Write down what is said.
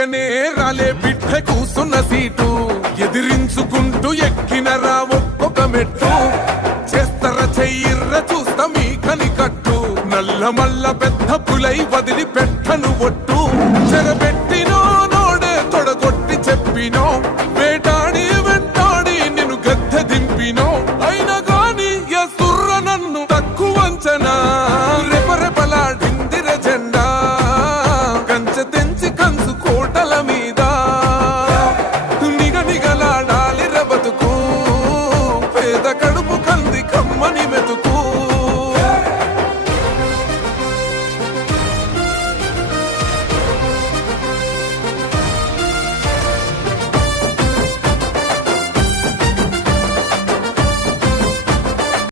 పక్కనే రాలే బిడ్డ కూసున్న సీటు ఎదిరించుకుంటూ ఎక్కినరా ఒక్కొక్క మెట్టు చేస్తర చెయ్యిర్ర చూస్తా మీ కని కట్టు నల్ల మల్ల పెద్ద పులై వదిలి పెట్టను ఒట్టు చెరబెట్టి